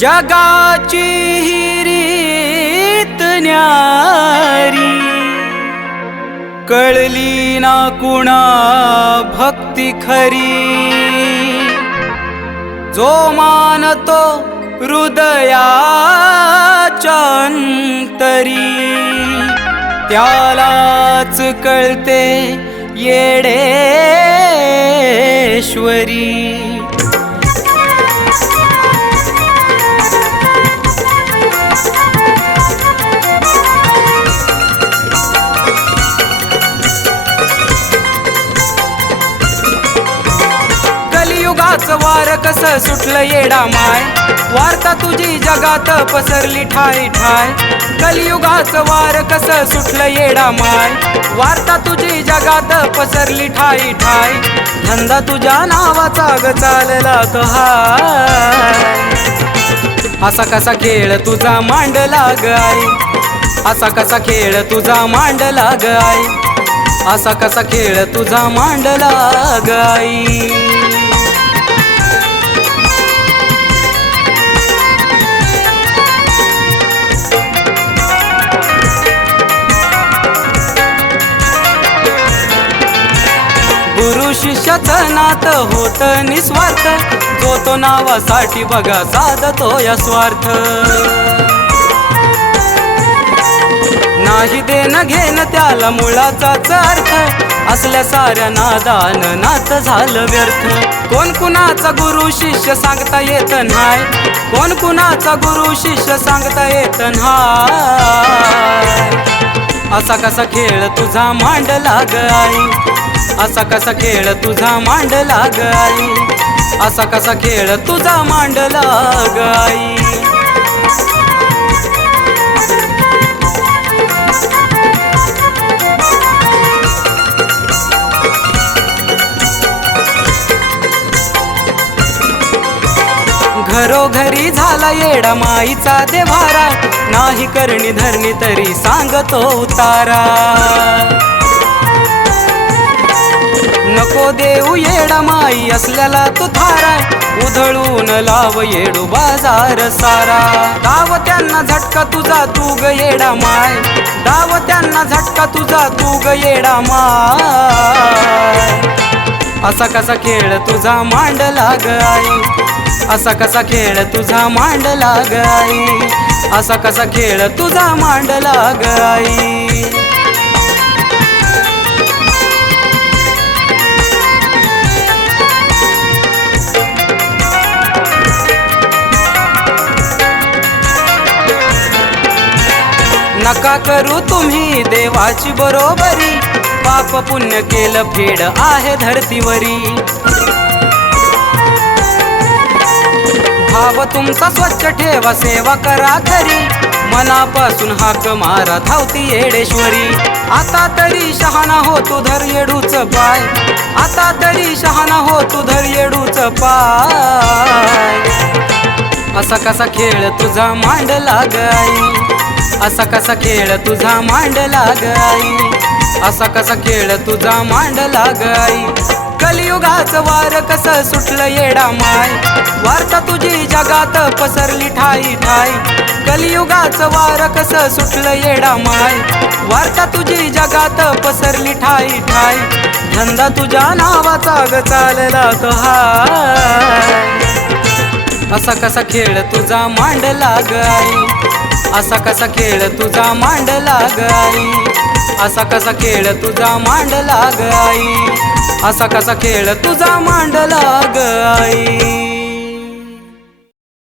जगाची ही रीत न्यारी, कळली ना कुणा भक्ती खरी। जो मानतो हृदयाच्या अंतरी, त्यालाच कळते येडेश्वरी। कलियुगाचं वार कसं सुटलं येडा माय, वार्ता तुझी जगात पसरली ठाय ठाय। कलियुगाचं वार कसं सुटलं येडा माय, वार्ता तुझी जगात पसरली ठाय ठाय। धंदा तुझ्या नावाचा ग चालला तो हाय, असा कसा खेळ तुझा मांडला ग आई, असा कसा खेळ तुझा मांडला ग आई, असा कसा खेळ तुझा मांडला ग आई। गुरु शिष्याचं नातं होत निस्वार्थ, जो तो नावासाठी बघा साधतो या स्वार्थ। नाही देणं घेणं त्याला मुळाचाच अर्थ, असल्या साऱ्या नादान नातं झालं व्यर्थ। कोण कुणाचा गुरु शिष्य सांगता येत नाय, कोण कुणाचा गुरु शिष्य सांगता येत नाय। असा कसा खेळ तुझा मांडला ग आई, असा कसा खेळ तुझा मांडला ग आई, असा कसा खेळ तुझा मांडला ग आई। घरोघरी झाला येडा माईचा देवारा, नाही करणी धरणी तरी सांगतो उतारा। नको देऊ येडा माई असल्याला तू थारा, उधळून लाव येडू बाजार सारा। दाव त्यांना झटका तुझा तू ग येडा माय, दाव त्यांना झटका तुझा तू ग येडा माय। असा कसा खेळ तुझा मांडला ग आई, असा कसा खेळ तुझा मांडला ग आई, असा कसा खेळ तुझा मांडला ग आई। नका करू तुम्ही देवाची बरोबरी, पाप पुण्य केलं फेड आहे धरतीवरी। भाव तुमचा स्वच्छ ठेवा सेवा करा खरी, मनापासून हाक मारा धावती येडेश्वरी। आता तरी शहाणा हो तू धर येडूच पाय, आता तरी शहाणा हो तू धर येडूच पाय। असा कसा खेळ तुझा मांडला ग आई, असा कसा खेळ तुझा मांडला ग आई, असा कसा खेळ तुझा मांडला ग आई। कलियुगाचं वार कसं सुटलं येडा माय, वार्ता तुझी जगात पसरली ठाई ठाई। कलियुगाचं वार कसं सुटलं येडा माय, वार्ता तुझी जगात पसरली ठाई ठाई। धंदा तुझ्या नावाचा ग चालला तो हाय, असा कसा खेळ तुझा मांडला ग आई, असा कसा खेळ तुझा मांडला ग आई, असा कसा खेळ तुझा मांडला ग आई, असा कसा खेळ तुझा मांडला ग आई।